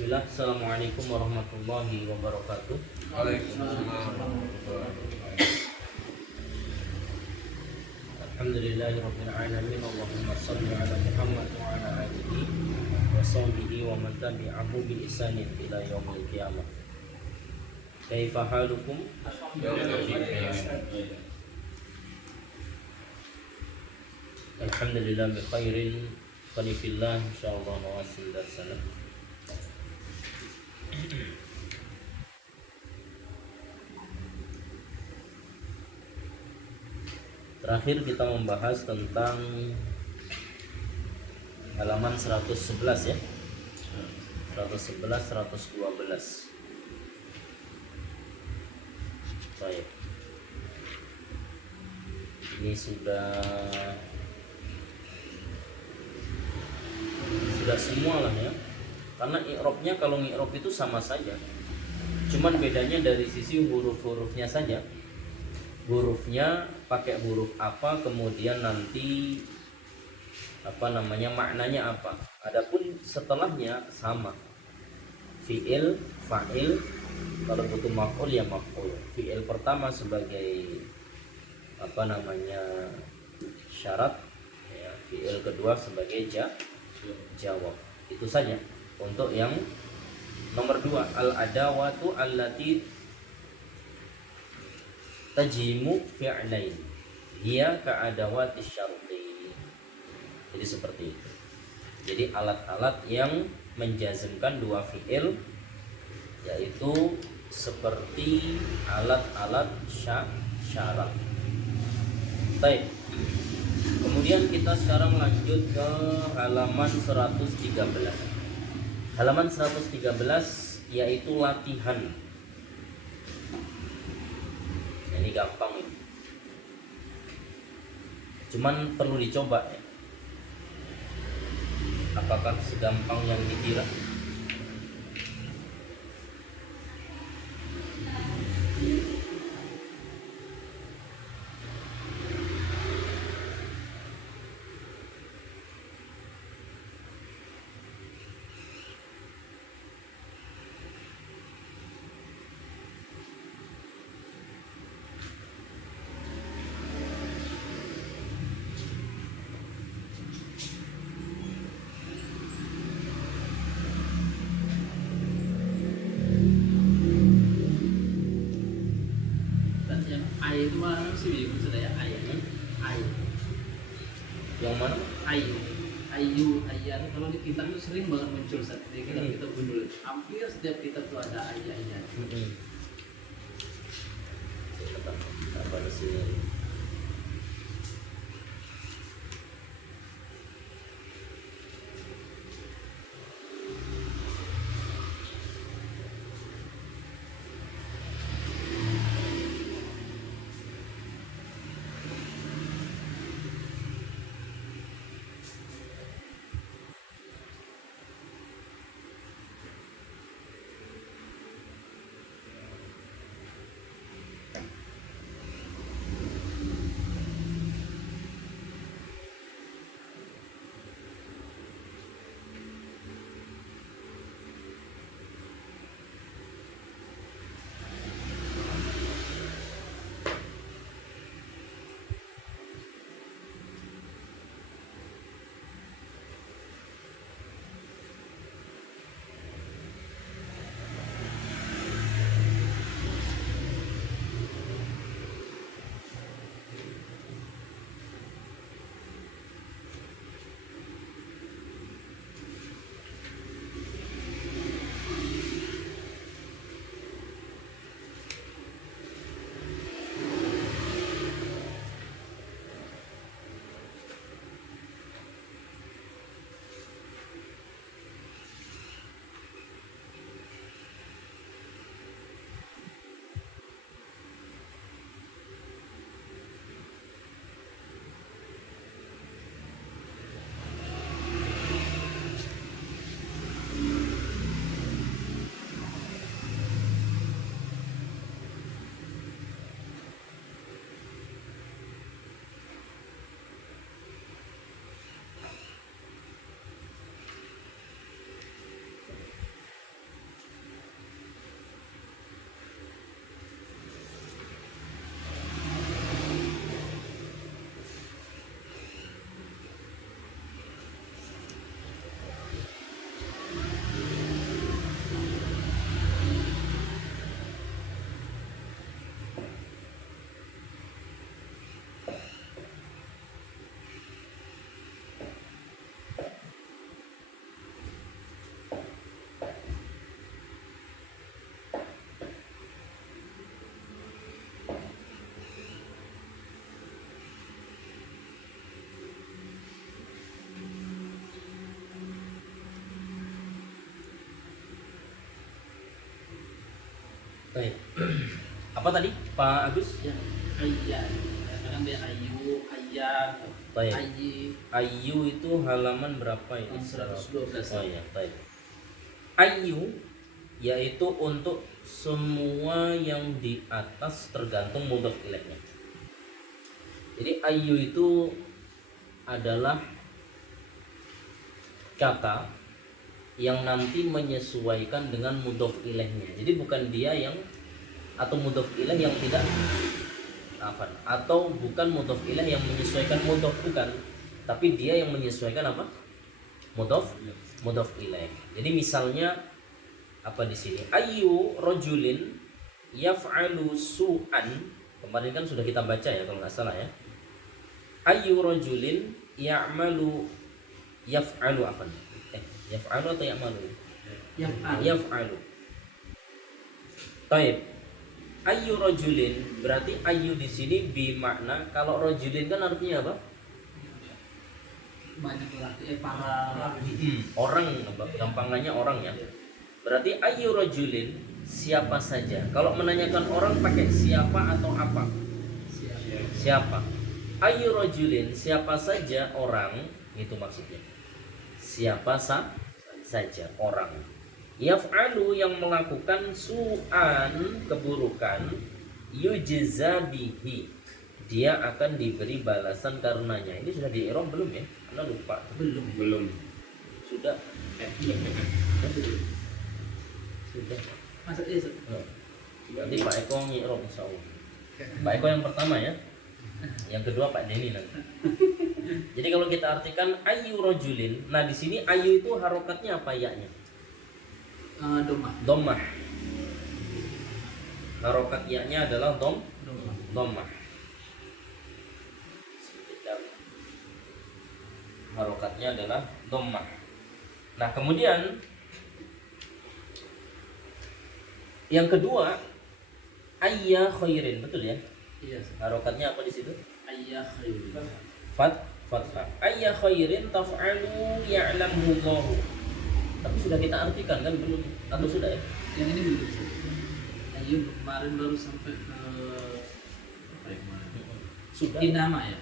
Bismillah, Assalamualaikum warahmatullahi wabarakatuh. Waalaikumsalam. Alhamdulillahirabbil alamin. Allahumma shalli ala Muhammad wa ala alihi wa sahbihi wa man tabi'ahu bi ihsanin ila yaumil qiyamah. Kaifa halukum? Alhamdulillah bi khairin. Qani fillah insyaallah nawasil darsana. Terakhir kita membahas tentang halaman 111 ya. 111 112. Baik. Ini sudah semua lah ya. Karena i'rabnya kalau i'rab itu sama saja. Cuman bedanya dari sisi huruf-hurufnya saja. Hurufnya pakai huruf apa, kemudian nanti maknanya apa. Adapun setelahnya sama. Fi'il, fa'il, kalau butuh maf'ul ya maf'ul. Fi'il pertama sebagai syarat ya. Fi'il kedua sebagai jawab. Itu saja. Untuk yang nomor 2, al-adawatu allati tajimu fi'lain hiya ka'adawati syarti. Jadi seperti itu. Jadi alat-alat yang menjazmkan dua fi'il, yaitu seperti alat-alat syarat. Baik. Kemudian kita sekarang lanjut ke halaman 113. Halaman 113 yaitu latihan. Ini gampang ini. Cuman perlu dicoba ya. Apakah segampang yang dikira? Air itu mana sih maksudnya ya air? Air. Yang mana? Ayat. Kalau di kitab itu sering banget muncul saat di kita gundul. Hampir setiap kitab itu ada ayat-ayat. Apa di sini? Baik. Apa tadi Pak Agus? Ya, ayya. Kadang dia ayu, ayya, Baik. ayyi. Ayu itu halaman berapa ini? 112. Oh iya, baik. Ayu yaitu untuk semua yang di atas tergantung mudhof ilaihnya. Jadi ayu itu adalah kata yang nanti menyesuaikan dengan mudhof ilaihnya. Jadi bukan dia yang atau mudhof ilaih yang tidak apa atau bukan mudhof ilaih yang menyesuaikan mudhof, bukan, tapi dia yang menyesuaikan apa? Mudhof ilaih. Jadi misalnya apa di sini? Ayu rajulin yaf'alu su'an. Kemarin kan sudah kita baca ya kalau nggak salah ya. Ayu rajulin yaf'alu apa? Yaf'alu atau ya'malu? Yaf'alu. Baik. Ayu rajulin berarti ayu di sini bimakna, kalau rajulin kan artinya apa? Banyak laki, para laki. Orang, gampangannya orang ya. Berarti ayu rajulin siapa saja. Kalau menanyakan orang pakai siapa atau apa? Siapa. Ayu rajulin siapa saja orang, itu maksudnya. Siapa saja orang. Yaf'alu yang melakukan su'an, keburukan, yujza bihi, dia akan diberi balasan karenanya. Ini sudah di i'rab belum ya? Karena lupa. Belum. Sudah. Sudah. Masa iya, Ustaz? Nanti Pak Eko ngi'rab insyaallah. Pak Eko yang pertama ya. Yang kedua Pak Denny nanti. Jadi kalau kita artikan ayu rajulin, nah di sini ayu itu harokatnya apa ya-nya? Dhammah. Harokat ya-nya adalah dhammah. Harokatnya adalah dhammah. Nah, kemudian yang kedua ayya khairin, betul ya? Iya, Ustaz. Harokatnya apa di situ? Ayya khairin. Fathah. Ayya khairin taf'alu ya'lamu Allah. Tapi sudah kita artikan kan belum? Atau sudah ya? Yang ini belum, Ustaz. Ayu kemarin baru sampai ke apa yang kemarin? Sudah. Inama ya?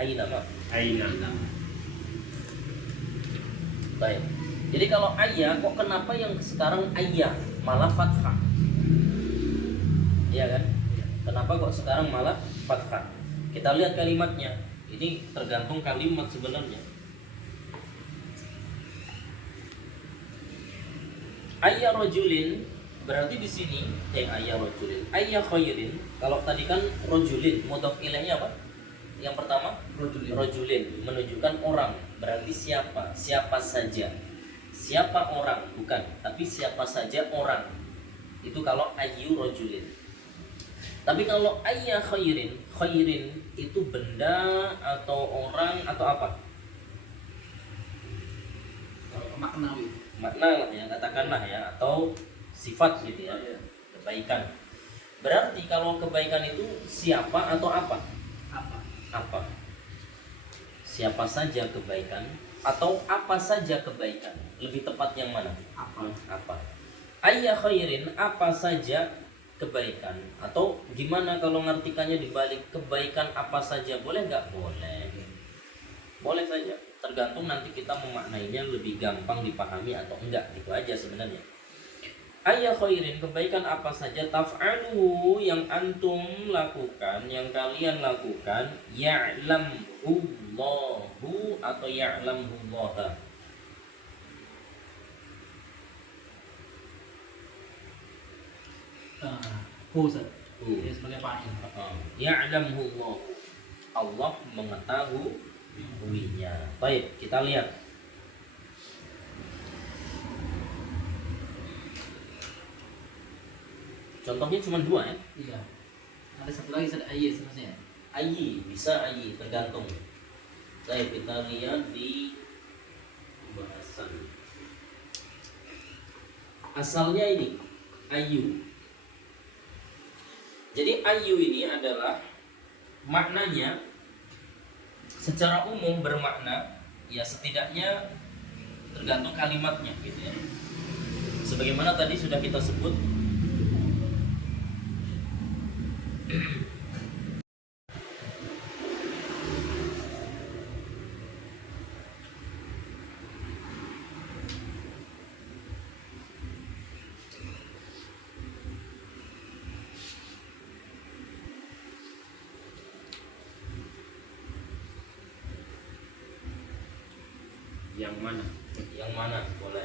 Aina. Inama. Baik. Jadi kalau ayya, kok kenapa yang sekarang ayya malah fathah? Iya kan? Kenapa kok sekarang malah fathah? Kita lihat kalimatnya. Ini tergantung kalimat sebenarnya. Ayya rajulin berarti di sini ayya rajulin, ayya khairin. Kalau tadi kan rajulin, mudhof ilaihnya apa? Yang pertama rajulin menunjukkan orang, berarti siapa? Siapa saja. Siapa orang? Bukan, tapi siapa saja orang. Itu kalau ayyu rajulin. Tapi kalau ayya khairin, khairin itu benda atau orang atau apa? Maknawi. Makna lah ya, katakanlah ya, atau sifat gitu ya, kebaikan. Berarti kalau kebaikan itu siapa atau apa? Apa? Siapa saja kebaikan atau apa saja kebaikan? Lebih tepat yang mana? Apa? Ayya khairin, apa saja kebaikan, atau gimana kalau ngartikannya dibalik, kebaikan apa saja, boleh nggak? Boleh saja, tergantung nanti kita memaknainya lebih gampang dipahami atau enggak, gitu aja sebenarnya. Ayya khairin, kebaikan apa saja, taf'alu yang antum lakukan, yang kalian lakukan, ya'lamhullahu atau ya'lamhullaha. Ustaz. Dia sebagai fa'il. Ya'lamhullahu, Allah mengetahuinya. Baik, kita lihat. Contohnya cuma dua ya. Iya. Ada satu lagi, Ustaz, ayyi sebenarnya. Ayyi, bisa ayyi, tergantung. Baik, kita lihat di pembahasan. Asalnya ini ayu. Jadi ayu ini adalah maknanya secara umum bermakna, ya setidaknya tergantung kalimatnya gitu ya. Sebagaimana tadi sudah kita sebut, Yang mana? Yang mana boleh.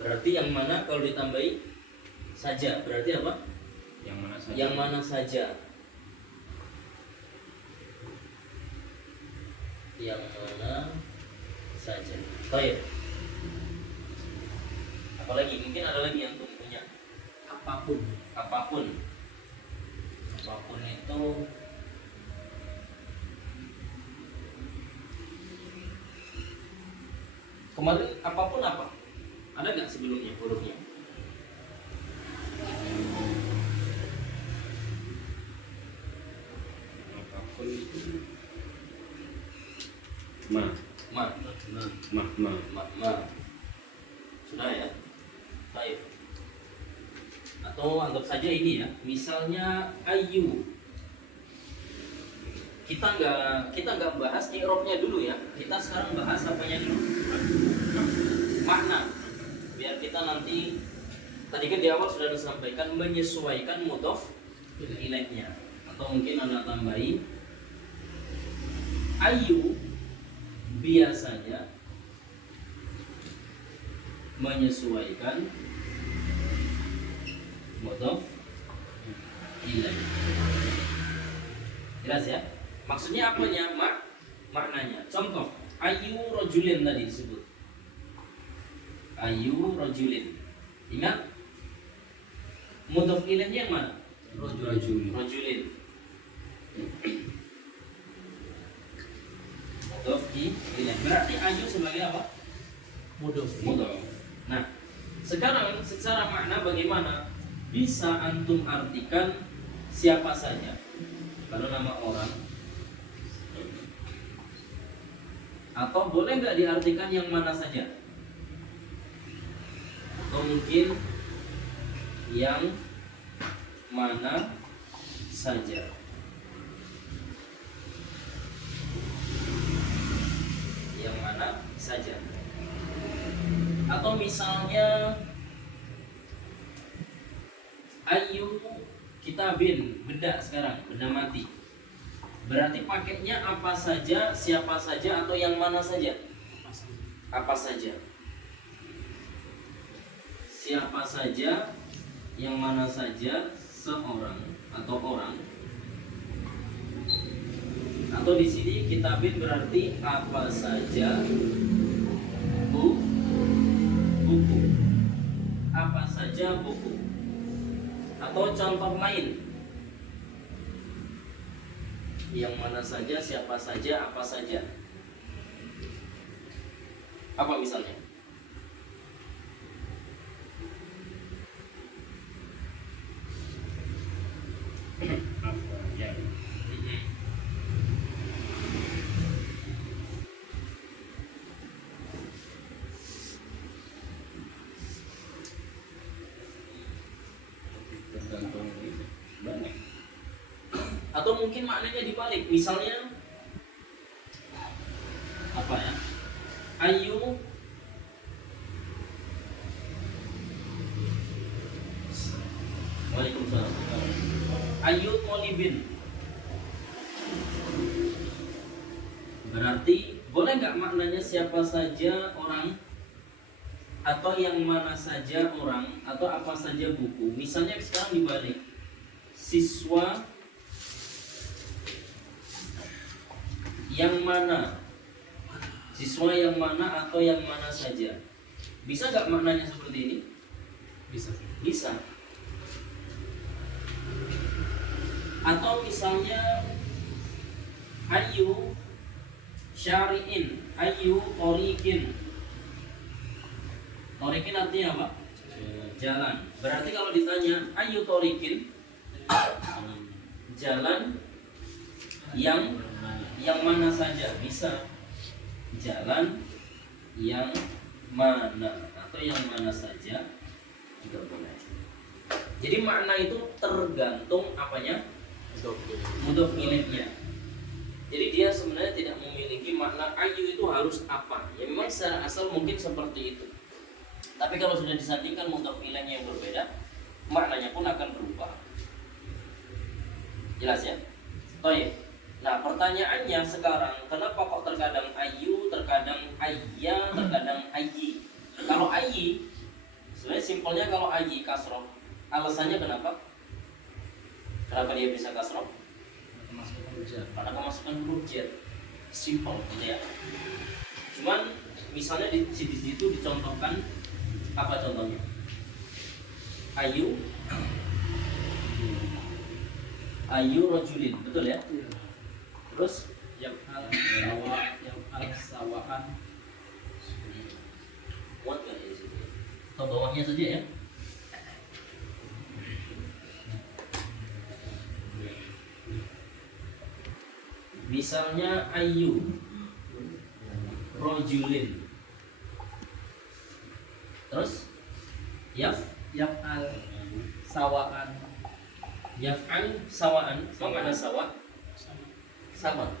Berarti yang mana kalau ditambahi saja berarti apa? Yang mana saja? Yang mana saja. Yang mana saja. Baik. Apalagi mungkin ada lagi yang punya Apapun. apapun. Apapun itu kemarin apapun apa? Ada nggak sebelumnya hurufnya? Apapun itu. Ma. Ma. Ma. Sudah ya. Baik. Atau anggap saja ini ya. Misalnya ayu. Kita nggak bahas i'rabnya dulu ya. Kita sekarang bahas apanya dulu? Makna. Biar kita nanti tadi kan di awal sudah disampaikan menyesuaikan mudhof ilaihnya. Atau mungkin Anda tambahi ayu biasanya menyesuaikan mudhof ilaih. Jelas ya? Maksudnya apanya? Maknanya. Contoh, ayu rojulin tadi disebut. Ayu rojulin. Ingat? Mudhof ilaihnya yang mana? Rojulin. Mudhof ilaih. Berarti ayu sebagai apa? Mudhof. Nah, sekarang secara makna bagaimana? Bisa antum artikan siapa saja. Kalau nama orang, atau boleh nggak diartikan yang mana saja? Atau mungkin yang mana saja? Yang mana saja? Atau misalnya ayu kitabin, benda sekarang, benda mati. Berarti pakainya apa saja, siapa saja, atau yang mana saja? Apa saja. Siapa saja, yang mana saja, seorang atau orang. Atau di sini kitabin berarti apa saja, buku. Apa saja buku. Atau contoh lain, yang mana saja, siapa saja, apa saja. Apa misalnya? Apa yang? Tergantung banyak. Atau mungkin maknanya dibalik. Misalnya apa ya? Ayu Waalaikumsalam. Ayu tolibin. Berarti boleh nggak maknanya siapa saja orang, atau yang mana saja orang, atau apa saja buku. Misalnya sekarang dibalik, siswa yang mana, siswa yang mana, atau yang mana saja. Bisa nggak maknanya seperti ini? Bisa. Atau misalnya ayu syari'in, ayu torikin. Torikin artinya apa? Jalan. Berarti kalau ditanya ayu torikin, jalan yang mana saja. Bisa jalan yang mana, atau yang mana saja juga boleh. Jadi makna itu tergantung apanya? Mudhof ilaihnya. Jadi dia sebenarnya tidak memiliki makna ayu itu harus apa. Ya memang secara asal mungkin seperti itu. Tapi kalau sudah disandingkan mudhof ilaihnya yang berbeda, maknanya pun akan berubah. Jelas ya? Baik. Nah pertanyaannya sekarang, kenapa kok terkadang ayu, terkadang ayya, terkadang ayyi? Kalau ayyi, sebenarnya simpelnya kalau ayyi kasroh. Alasannya kenapa? Kenapa dia bisa kasroh? Kemasukan hujan. Karena kemasukan huruf jar. Simpel gitu ya. Cuman misalnya di situ dicontohkan apa contohnya? Ayu rojulin, betul ya? Iya. Terus Yang al sawaan. muat nggak ya di situ? Atau bawahnya saja ya? Misalnya ayu rojulin. Terus yaf Al sawaan. yaf'al sawaan. Mau ada sawa? Sama.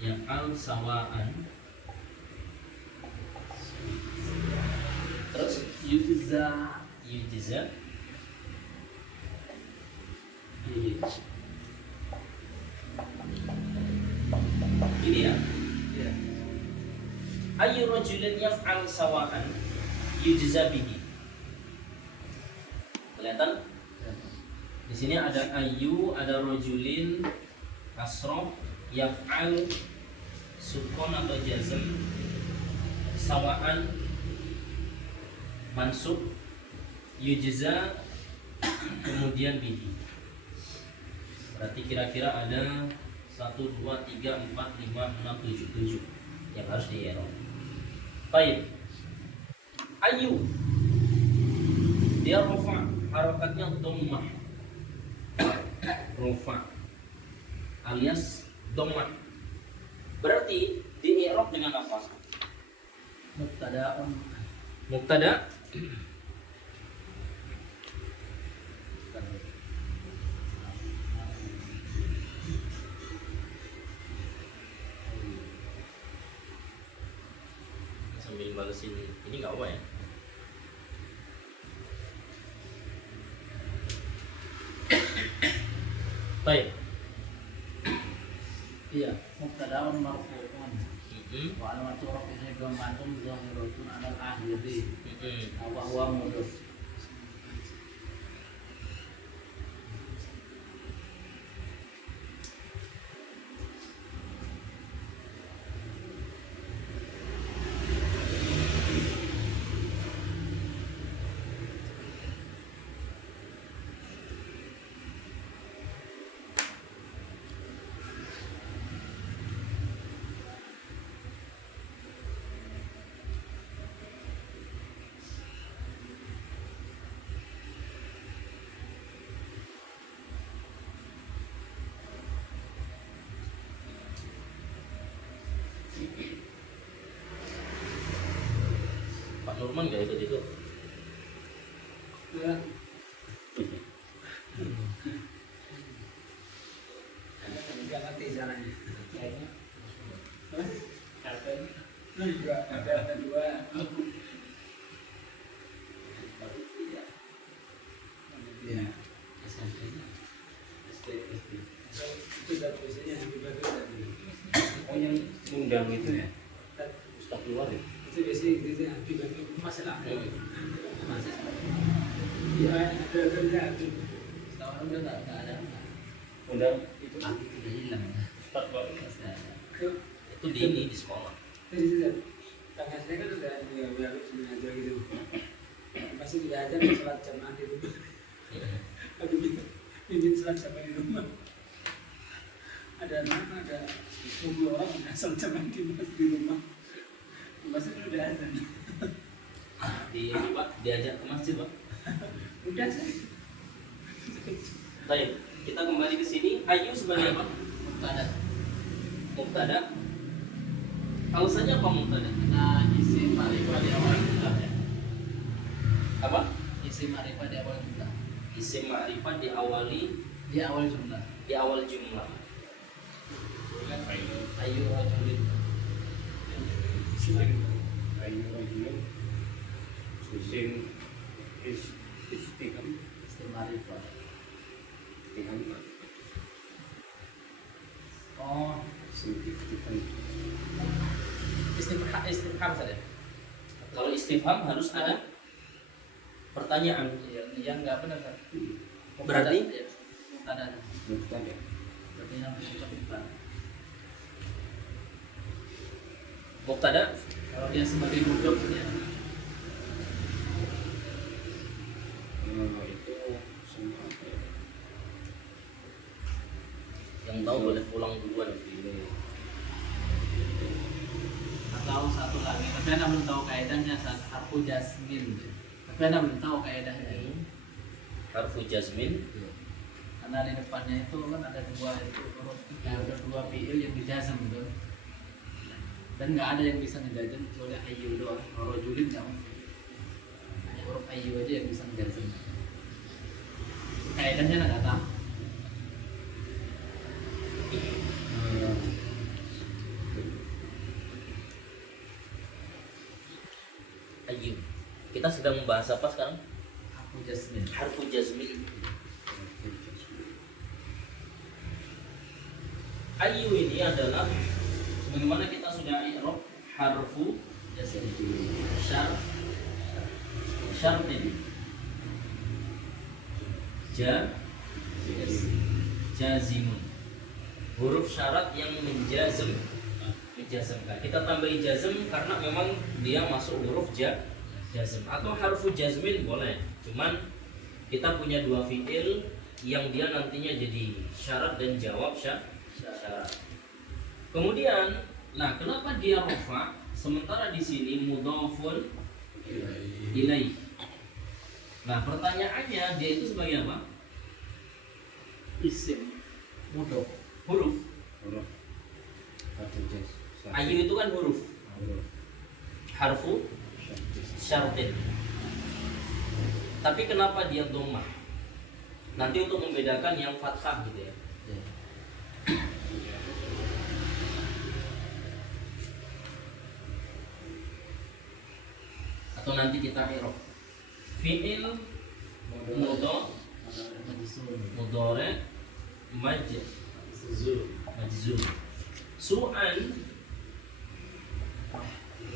Yaf'al sawaan. Terus Yujza. yujza. Iya. Ini ya. Iya. Ayu rajulin yaf'al sawaan yujza bihi. Kelihatan? Di sini ada ayu, ada rajulin, kasroh, yaf'al, sukun atau jazm, sawaan, mansub, yujza, kemudian bihi. Berarti kira-kira ada 1, 2, 3, 4, 5, 6, 7 yang harus di error. Baik. Ayu dia rofa, harokatnya dhammah. Rofa alias dhammah. Berarti di i'rab dengan apa? Mubtada'un. Mubtada sambil balesin ini nggak apa ya? Baik. Iya, mubtada'un marfu'un. Mm-mm. Wa alamatu rafi'ihi dhammatun dhahiratun 'alal akhiri. Mm-mm. Wa huwa mudhof. Pak Nurman nggak ikut itu? Ya. Enggak ngerti caranya. Kayaknya. Lu juga ada dua. Iya. Itu dari biasanya dibagi tadi. Oh yang undang itu ya? Ustaz luar ya? Itu biasanya gitu dibagi masalah. Iya, ada. Setahun udah nggak ada. Undang Itu udah hilang. Ustaz baru itu di ini di sekolah. Kakak saya kan udah mengajar gitu. Pasti tidak ada sholat jamaah di rumah. Tapi bimbing sholat jamaah di rumah. Ada anak, ada 20 orang yang sholat jamaah di rumah. Pasti udah ada. Di ini Pak, diajak ke masjid Pak. Udah sih. Baik, kita kembali ke sini. Ayu sebagai apa? Mubtada. Mubtada. Alasannya apa mubtada? Nah, isim ma'rifah dia orang ya. Apa? Isim ma'rifah di awal jumlah. Isim ma'rifat diawali Di awal jumlah. di awal jumlah. Ayu rajulin. Ayu rajulin isim istifham Isim ma'rifah. istifham Oh, isim istifham istifham saja. Kalau istifham harus ada pertanyaan. Yang enggak benar kan? Berarti? Mubtada. mubtada Berarti yang cocok bukan. Mubtada Kalau dia sebagai mudhof ya. itu semua apa ya? yang tahu boleh pulang duluan. Atau satu lagi, tapi anda belum tahu kaidahnya saat harfu jasmin. Tapi anda belum tahu kaidahnya. Harfu jazmin Karena di depannya itu kan ada dua itu huruf, ada dua fiil yang dijazm gitu. Dan nggak ada yang bisa ngejazm kecuali ayu doang. Rojulin nggak mungkin. Hanya huruf ayu aja yang bisa ngejazm. Kaidahnya nggak tahu. Ayu. Kita sedang membahas apa sekarang? Harfu jasmin. Harfu jazmin. Ayu ini adalah sebagaimana kita sudah i'rab harfu syar syartin jazimun, huruf syarat yang menjazm, menjazmkan. Kita tambahi jazm karena memang dia masuk huruf jazm, atau harfu jazmin boleh. Cuman kita punya dua fiil yang dia nantinya jadi syarat dan jawab syarat. Kemudian, nah kenapa dia rafa sementara di sini mudhafun ilaih? Nah pertanyaannya dia itu sebagai apa? Isim mudhof. Huruf. huruf harfu jas Ayu itu kan huruf. huruf Harfu syartin. Tapi kenapa dia dhammah? Nanti untuk membedakan yang fathah gitu ya. Atau nanti kita i'rab fi'il mudhari majzum su'an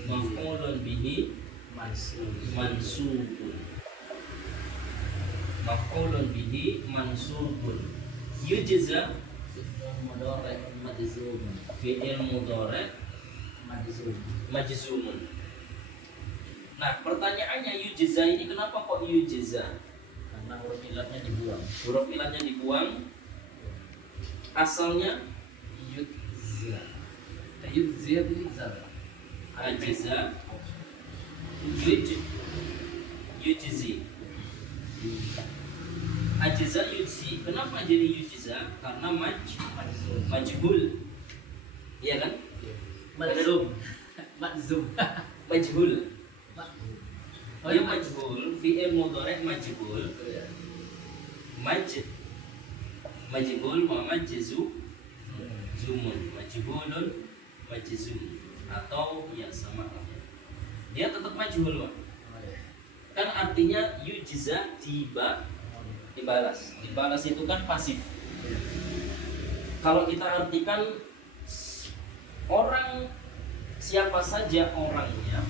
maf'ulun bihi mansubun maf'ulun bihi mansubun yujza fi'il mudhari majzumun. Nah pertanyaannya yujza ini kenapa kok yujza? Karena huruf ilatnya dibuang. Huruf ilatnya dibuang. Asalnya Yudza. Yudza itu izar. ajza yujzi. Ajza yujzi. Kenapa jadi yujza? Karena majhul. Iya kan? Majzum. Majzum. Majhul. Oh Dia ya majhul, fi'il mudhari majhul. Majhul wa majzumun. Majhulun majzum atau ya sama aja. Dia tetap majhul, Pak. Kan artinya yujza dibalas. Dibalas itu kan pasif. Kalau kita artikan orang, siapa saja orangnya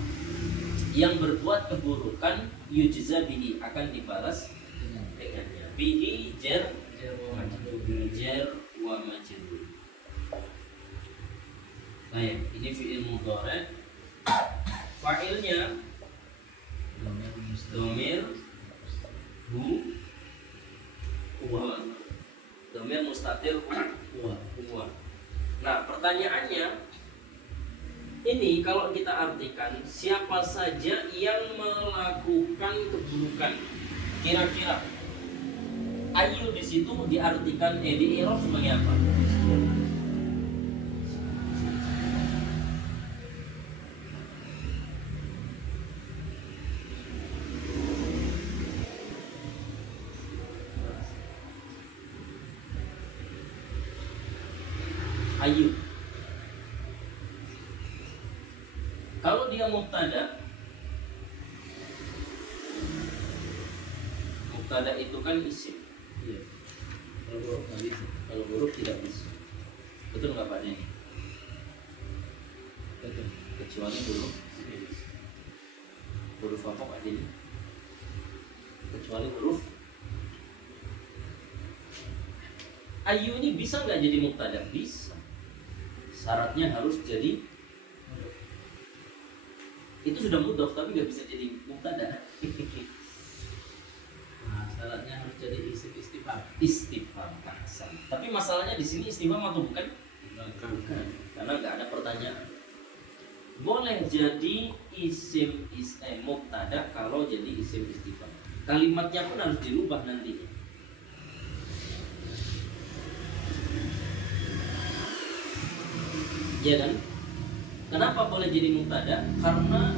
yang berbuat keburukan yujza bihi akan dibalas dengannya. Bihi jar wa majrur. Baik, ini fi'il mudhari. Fa'ilnya dhamir huwa. Dhamir mustatir huwa. Nah, pertanyaannya ini kalau kita artikan siapa saja yang melakukan keburukan, kira-kira ayu di situ diartikan di i'rab sebagai apa? ayu. Kalau dia mubtada, mubtada itu kan isim. Iya. Kalau huruf nggak bisa. Kalau huruf tidak bisa. Betul nggak Pak Denny? Betul. Kecuali huruf apa Pak Denny? Kecuali huruf ayu ini bisa nggak jadi mubtada? Bisa. Syaratnya harus jadi, itu sudah mudhof tapi nggak bisa jadi mubtada. Nah, syaratnya harus jadi isim istifham. Istifham ahsan. Tapi masalahnya di sini istifham atau bukan? Bukan. Karena nggak ada pertanyaan. Boleh jadi isim mubtada kalau jadi isim istifham. Kalimatnya pun harus dirubah nantinya. Ya kan? Kenapa boleh jadi mubtada? Karena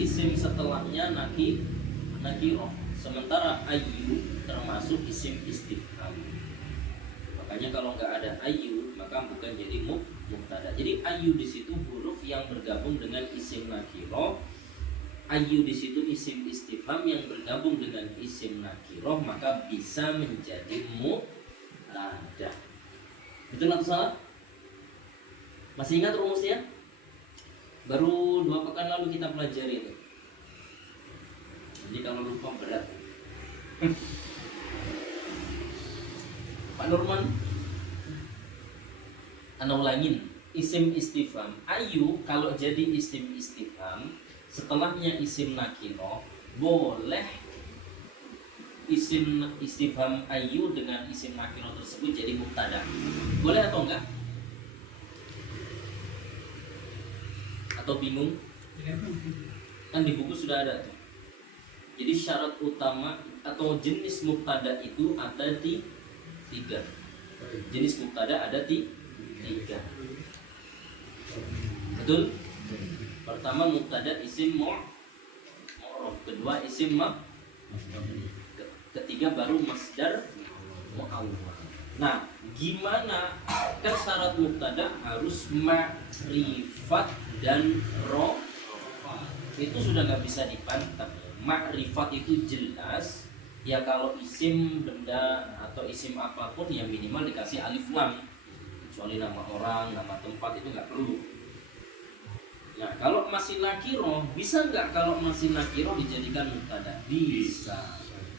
isim setelahnya nakiroh. Sementara ayu termasuk isim istifham. Makanya kalau nggak ada ayu maka bukan jadi mubtada. Jadi ayu di situ huruf yang bergabung dengan isim nakiroh. Ayu di situ isim istifham yang bergabung dengan isim nakiroh, maka bisa menjadi mubtada. Betul atau salah? Masih ingat rumusnya? Baru 2 pekan lalu kita pelajari itu. Jadi kalau lupa berat. Pak Nurman, Anda ulangin. Isim istifham ayu kalau jadi isim istifham setelahnya isim nakiro, boleh isim istifham ayu dengan isim nakiro tersebut jadi mubtada. Boleh atau enggak? Atau bingung? Kan di buku sudah ada tuh. Jadi syarat utama atau jenis mubtada itu ada di 3. Jenis mubtada ada di 3. Betul? Pertama mubtada isim mu'rab, kedua isim ketiga baru masdar mu'awwal. Nah, gimana kan syarat mubtada harus ma'rifat dan itu sudah nggak bisa dipantah. Ma'rifat itu jelas ya, kalau isim benda atau isim apapun ya minimal dikasih alif lam, kecuali nama orang, nama tempat itu nggak perlu. Nah, kalau masih nakiro, bisa nggak kalau masih nakiro dijadikan mubtada? Bisa.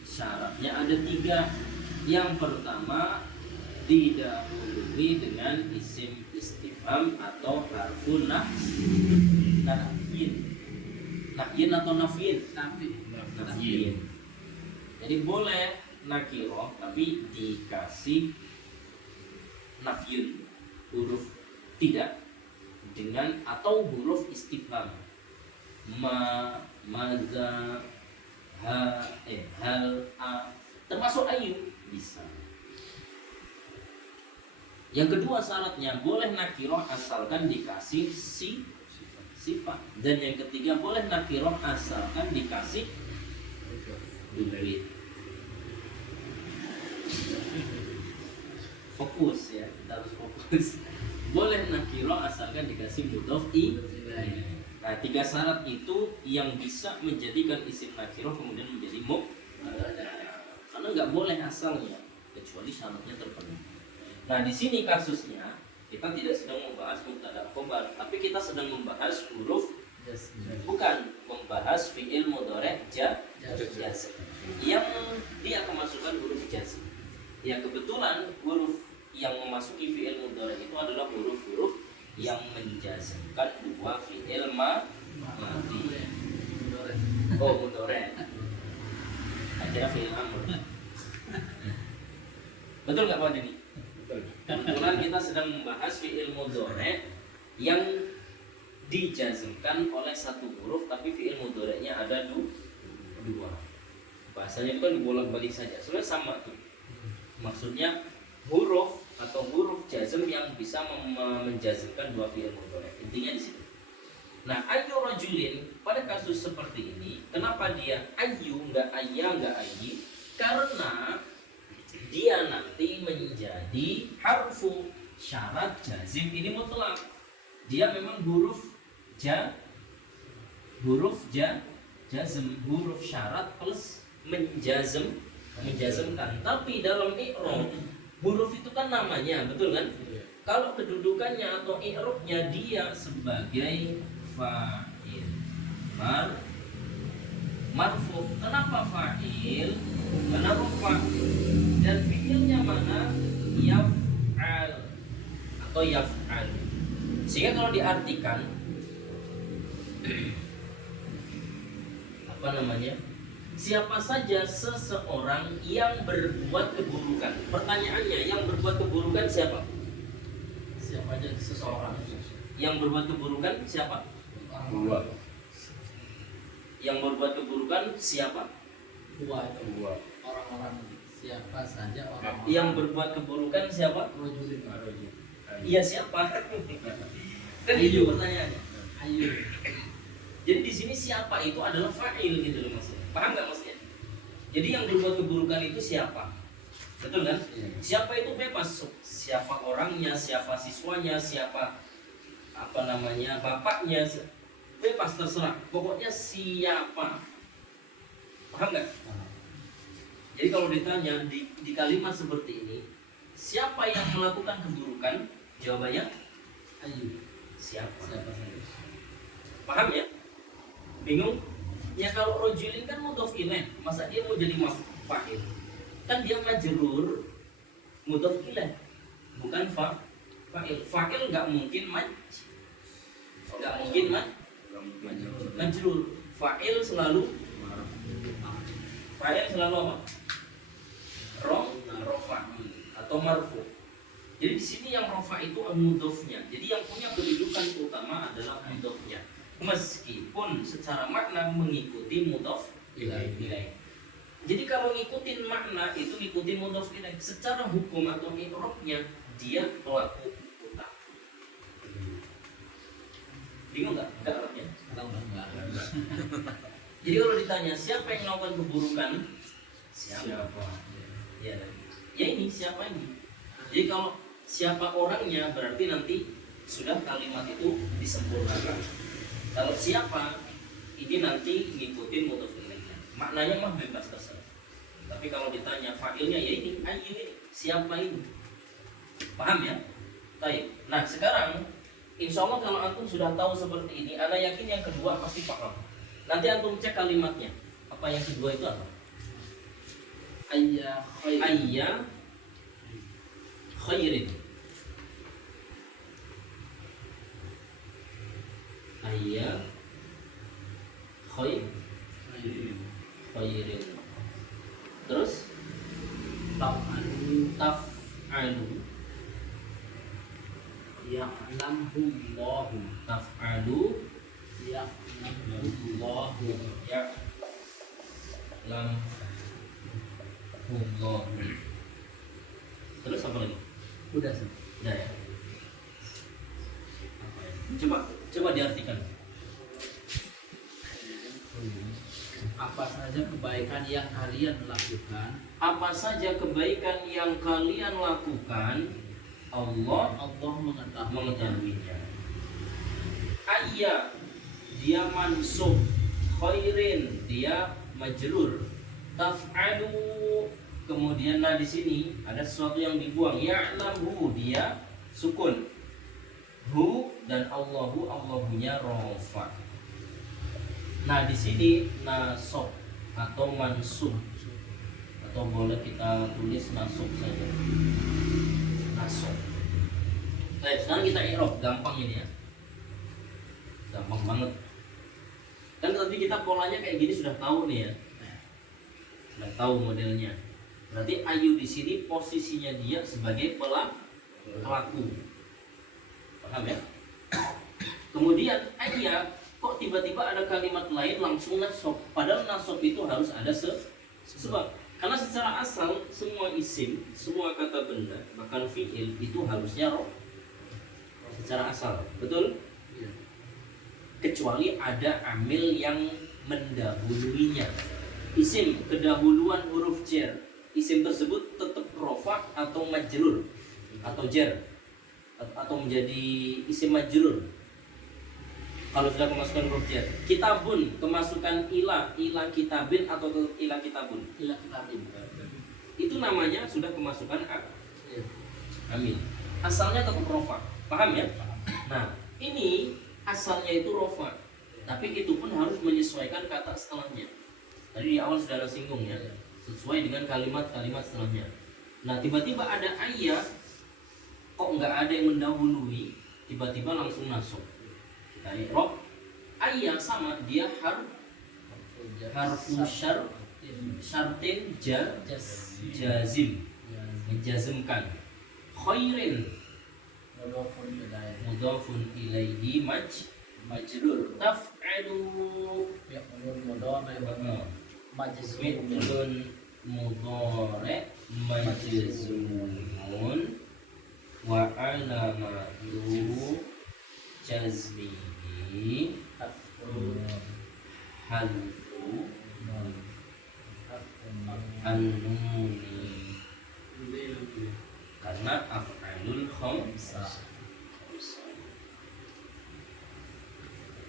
Syaratnya ada 3. Yang pertama, didahului dengan isim istifham atau harfun nafyin. Nafyin atau nafyin? Nafyin. Jadi boleh nakiro tapi dikasih nafyun, huruf tidak, dengan atau huruf istifham, maza, hal, a, termasuk ayu bisa. Yang kedua syaratnya boleh nakiroh asalkan dikasih sifat. Dan yang ketiga boleh nakiroh asalkan dikasih duit. Fokus ya, kita harus fokus. Boleh nakiroh asalkan dikasih mudhof ilaih. Nah, 3 syarat itu yang bisa menjadikan isim nakiroh kemudian menjadi mubtada. Karena nggak boleh asalnya kecuali syaratnya terpenuhi. Nah, di sini kasusnya kita tidak sedang membahas mubtada khobar, tapi kita sedang membahas huruf, bukan membahas fi'il mudhari' jazm yang dia kemasukan huruf jazm. Ya, kebetulan huruf yang memasuki fi'il mudhari' itu adalah huruf-huruf yang menjazmkan 2 fi'il madhi. Oh, mudhari'. Akhirnya fi'il amr. Betul nggak Pak Denny? Kebetulan kita sedang membahas fi'il mudhari' yang dijazmkan oleh 1 huruf, tapi fi'il mudhari'nya ada 2. Bahasanya itu kan dibolak-balik saja. Sebenarnya sama tuh. Maksudnya huruf atau huruf jazm yang bisa menjazmkan 2 fi'il mudhari'. Intinya di situ. Nah, ayu rajulin pada kasus seperti ini, kenapa dia ayu enggak ayya enggak ayyi? Karena dia nanti menjadi harfu syarat jazim ini mutlak. Dia memang huruf jazm, huruf syarat plus menjazmkan. Tapi dalam i'rab huruf itu kan namanya, betul kan? Kalau kedudukannya atau i'rabnya dia sebagai fa'il marfu. Kenapa fa'il? Karena rufa. Dan fi'ilnya mana? Yaf'al atau yaf'al. Sehingga kalau diartikan apa namanya? Siapa saja seseorang yang berbuat keburukan. Pertanyaannya, yang berbuat keburukan siapa? Siapa aja seseorang Yang berbuat keburukan siapa? Dua. Yang berbuat keburukan siapa? dua itu Dua. orang-orang siapa saja orang-orang Yang berbuat keburukan siapa? rojulin Iya siapa? Kan itu pertanyaannya. ayo Jadi di sini siapa itu adalah fa'il gitu loh maksudnya. Paham nggak maksudnya? Jadi yang berbuat keburukan itu siapa? Betul kan? Siapa itu bebas. Siapa orangnya, siapa siswanya, siapa apa namanya bapaknya, bebas terserah. Pokoknya siapa. Paham nggak? Jadi kalau ditanya di kalimat seperti ini, siapa yang melakukan keburukan? Jawabannya ayo siapa? siapa saja Paham ya? Bingung? Ya kalau rojulin kan mudhof ilaih, masa dia mau jadi fa'il? Kan dia majrur mudhof ilaih, bukan fa'il. Fa'il nggak mungkin majrur. Fa'il selalu apa? Rofa atau marfu. Jadi di sini yang rofa itu mudhofnya. Jadi yang punya kedudukan utama adalah mudhofnya. Meskipun secara makna mengikuti mudhof ilaih. Jadi kalau ngikutin makna itu ngikutin mudhof ilaih. Secara hukum atau i'rabnya dia pelaku utama. Bingung nggak? Nggak artinya. tahu enggak Jadi kalau ditanya siapa yang melakukan keburukan? Siapa? Ya ini siapa ini? Jadi kalau siapa orangnya berarti nanti sudah kalimat itu disempurnakan. Kalau siapa ini nanti ngikutin mudhof ilaihnya. Maknanya mah bebas terserah. Tapi kalau ditanya fa'ilnya ya ini, ini siapa ini? Paham ya? Baik. Nah sekarang insya Allah kalau antum sudah tahu seperti ini, ana yakin yang kedua pasti paham. Nanti antum cek kalimatnya. Apa yang kedua itu apa? ayya Khairin. Khairin. Terus taf'alu ya'lamhullahu taf'alu ya'lamhullahu ya'lamhullahu. Terus apa lagi? udah sih Nah, ya. Coba diartikan. apa saja kebaikan yang kalian lakukan Apa saja kebaikan yang kalian lakukan, Allah mengetahuinya. Ayya dia mansub, khairin dia majrur, taf'alu kemudian di sini ada sesuatu yang dibuang, ya'lamu dia sukun, hu dan Allahunya rofa. Nah di sini nasab atau mansub atau boleh kita tulis nasab saja. Nasab. Baik, sekarang kita i'rab, gampang ini ya. Gampang banget. Kan tadi kita polanya kayak gini sudah tahu nih ya. Sudah tahu modelnya. Berarti ayu di sini posisinya dia sebagai pelaku. Paham ya? Kemudian ayya kok tiba-tiba ada kalimat lain langsung nasab, padahal nasab itu harus ada sebab. Karena secara asal semua isim, semua kata benda, bahkan fi'il itu harusnya roh secara asal, betul? Iya. Kecuali ada amil yang mendahuluinya. Isim kedahuluan huruf jar, isim tersebut tetap rofa atau majrur atau jar. atau menjadi isim majrur. Kalau sudah kemasukan huruf jar. Kitabun kemasukan ila kitabin atau ila kitabun. Ila kitabin. Itu namanya sudah kemasukan Iya. amin. Asalnya tetap rofa. Paham ya? Nah, ini asalnya itu rofa. Tapi itu pun harus menyesuaikan kata setelahnya. Tadi di awal sudah ada singgung ya. Sesuai dengan kalimat-kalimat setelahnya. Nah, tiba-tiba ada ayat kok nggak ada yang mendahului, tiba-tiba langsung masuk. Kita i'rab ayat sama dia harfu syartin jazim menjazmkan. Khairin mudhafun ilaihi majrur. Taf'alu fi'lun mudhari' majzumun wa alamatu jazmihi hadfu an-nuni karena af'alul khamsah.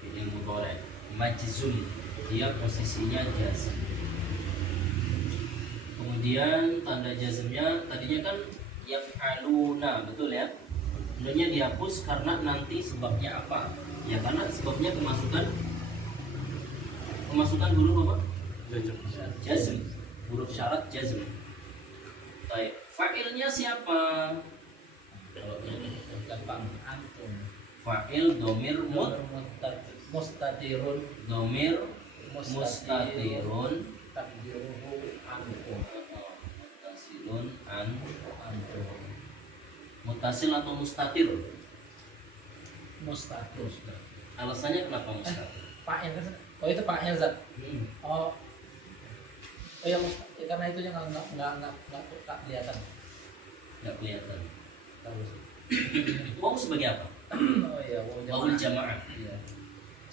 Fi'il mudhari' majzum, dia posisinya jazm. Kemudian tanda jazmnya tadinya kan yaf'aluna, betul ya? Sebenarnya dihapus karena nanti sebabnya apa? Ya karena sebabnya kemasukan huruf apa? Jazm. Huruf syarat jazm. Baik, fa'ilnya siapa? Kalau ini gampang antum. Fa'il domir Mustatirun domir mustatirun takdiruhu antum. mutasilun Antum. mutasil atau mustatir. Mustatir. Alasannya kenapa mustatir? Fa'il kan? Oh itu fa'il Zat. Oh ya karena itunya nggak kelihatan. Nggak kelihatan. Terus. Waw sebagai apa? Oh iya, Wawul jamaah. Iya.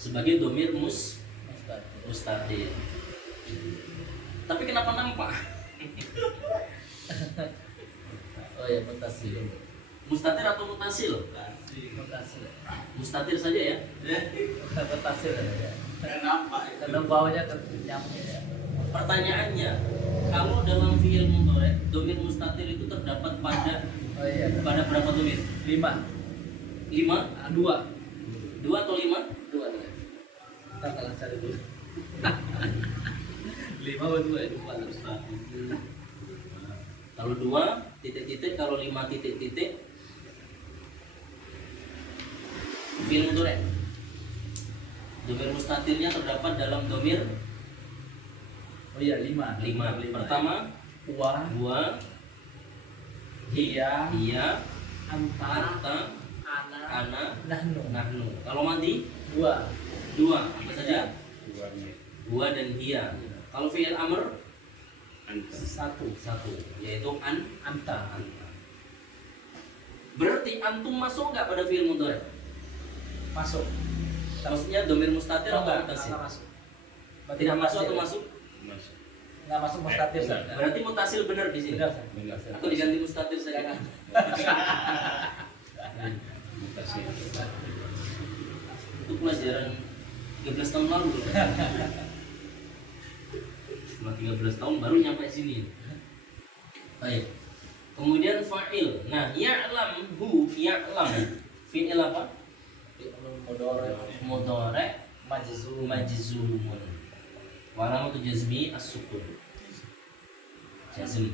Sebagai domir Mustatir. mustatir. Tapi kenapa nampak? Oh iya, mutasil. Mustatir atau mutasil? Mutasil. Mustatir saja ya. Mutasil ya. Kenapa? Karena baunya kenyamnya ya. Pertanyaannya, kalau dalam fi'il mudhari' domir mustatir itu terdapat pada Oh iya. berapa domir? 5. 5? 2. 2 atau 5? 2 ya. Kita kalah cari dulu. 5 atau 2 ya? 2 terus. Kalau 2 titik-titik, kalau 5 titik-titik fi'il mudhari'. Domir mustatirnya terdapat dalam domir Oh iya, 5. 5. Pertama, Wa, hiya, anta, anta, ana, nahnu. nahnu. Kalau mati 2. 2 apa saja? Duanya. Huwa dan hiya. Kalau fi'il amr Antum. 1 yaitu Anta. anta. Berarti antum masuk nggak pada fi'il mudhari'? Masuk. Maksudnya domir mustatir atau mutasil? Enggak masuk. Berarti Tidak masuk mutasil. atau masuk? Masuk. Enggak masuk mustatir. Benar. Zat. Berarti mutasil benar di sini. Benar, Zat. Benar. Atau diganti mustatir saja. Jangan. Mutasi. Itu pelajaran 13 tahun lalu. Setelah 13 tahun baru nyampe sini. Baik. Kemudian fa'il. Nah, ya'lam fi'il apa? Mudhari' majzumun. Wa alamatu jazmi as-sukun. Jazm.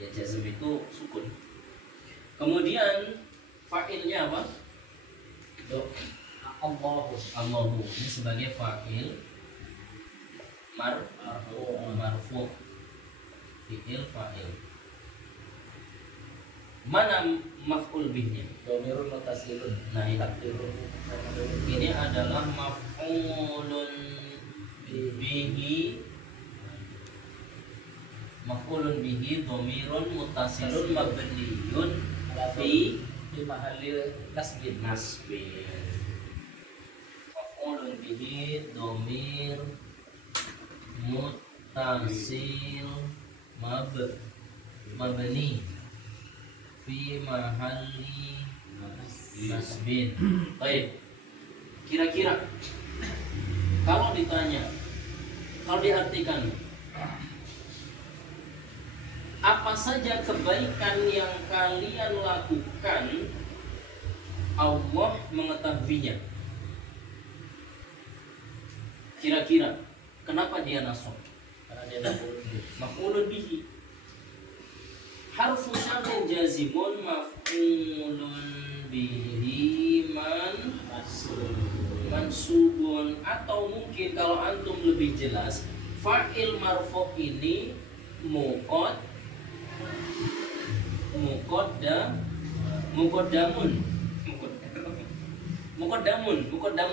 Ya jazm itu sukun. Kemudian fa'ilnya apa? Allahu. Ini sebagai fa'il marfu. Fi'il fa'il. Mana maf'ul bihnya? Domirun mutasilun. Nah, ini. Takdirun. Ini adalah maf'ulun bihi. Maf'ulun bihi dhamirun muttasilun mabniyun fi mahallil nasbin. nasbin. Maf'ulun bihi dhamir muttasil mabni fi mahalli Nasbin. Baik. Kira-kira kalau ditanya, kalau diartikan, apa saja kebaikan yang kalian lakukan, Allah mengetahuinya. Kira-kira kenapa dia nasab? Karena dia maf'ul bih. Maf'ulun bihi. Harfu syartin jazimun maf'ulun bihi mansubun, atau mungkin kalau antum lebih jelas, fa'il marfu' ini muqaddamun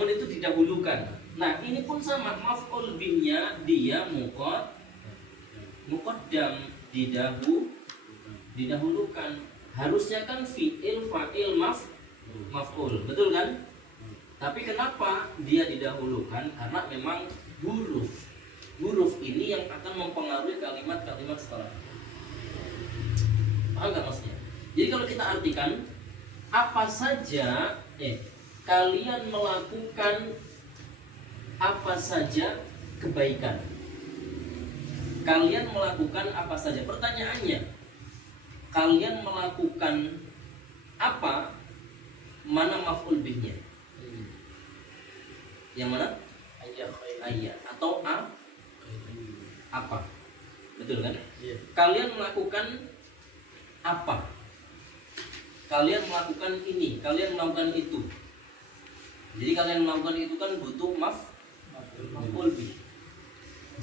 itu didahulukan. Nah, ini pun sama, maf'ul bihnya dia muqaddam, didahulukan. Harusnya kan fi'il, fa'il, maf'ul, betul kan? Tapi kenapa dia didahulukan? Karena memang huruf ini yang akan mempengaruhi kalimat-kalimat setelah. Paham nggak maksudnya? Jadi kalau kita artikan, apa saja kalian melakukan apa saja kebaikan. Kalian melakukan apa saja. Pertanyaannya, kalian melakukan apa? Mana maf'ul bihnya? Yang mana? Ayat atau apa? Betul kan? Iya. Kalian melakukan apa? Kalian melakukan ini, kalian melakukan itu. Jadi kalian melakukan itu kan butuh maf'ul bih.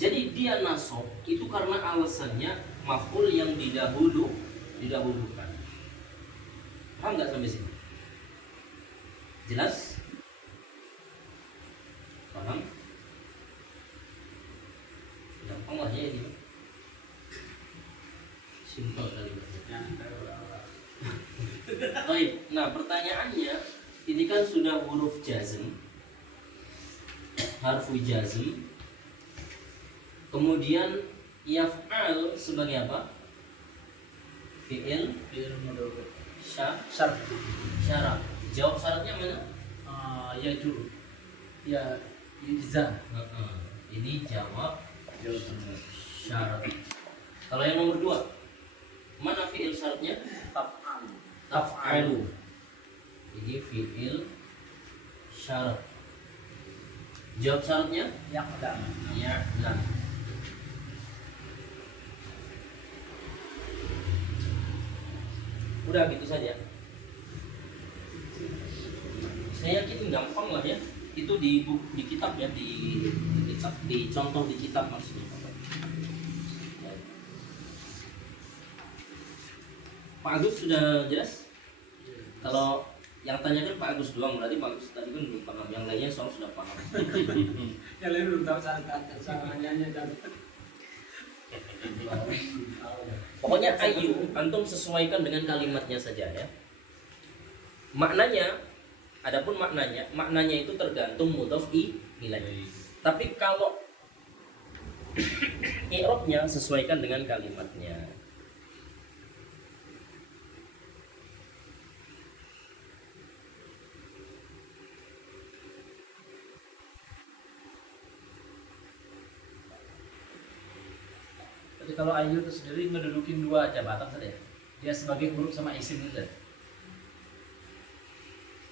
Jadi dia nasab itu karena alasannya maf'ul yang didahulukan. Paham nggak sampai sini? Jelas? Paham? Gampang lah ya ini. Simpel kalimatnya. Baik, nah pertanyaannya, ini kan sudah huruf jazm, harfu jazm. Kemudian yaf'al sebagai apa? Fi'il mudhari. syarat. Jawab syaratnya mana? Yajur. Ya yujza. Ini jawab Jawaban syarat. Kalau yang nomor 2, mana fi'il syaratnya? Taf'alu. Ini fi'il syarat. Jawab syaratnya? Yaqdam. Ya'lam. Udah gitu saja. Saya yakin gampang lah ya. Itu di kitab ya, di kitab, dicontoh di kitab maksudnya. Pak Agus sudah jelas? Kalau yang tanyakan Pak Agus doang, berarti Pak Agus tadi kan belum paham. Yang lainnya soal sudah paham. Yang lain belum tahu caranya Pokoknya ayu, antum sesuaikan dengan kalimatnya saja ya. Maknanya, adapun maknanya itu tergantung mudhof ilaih. Tapi kalau i'rabnya sesuaikan dengan kalimatnya. Jadi kalau ayu itu sendiri mendudukin 2 jabatan saja. Dia sebagai huruf sama isim saja.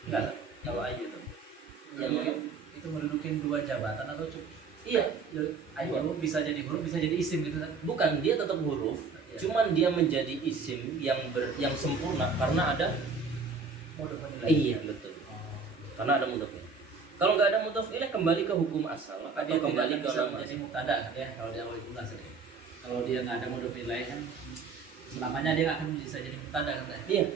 Enggak, kalau ayu itu. Itu mendudukin 2 jabatan atau cukup? Iya, Ayu bisa jadi huruf, bisa jadi isim gitu kan? bukan, dia tetap huruf, cuman dia menjadi isim yang sempurna karena ada Mudhof ilaih. iya betul. Karena ada mudhof ilaih. Kalau nggak ada mudhof ilaih kembali ke hukum asal atau Dia kembali tidak ke bisa nama. menjadi mubtada kan ya kalau dia awal jumlah saja. Kalau dia nggak ada mudhof ilaih kan selamanya dia nggak akan bisa jadi mubtada kan ya? Iya.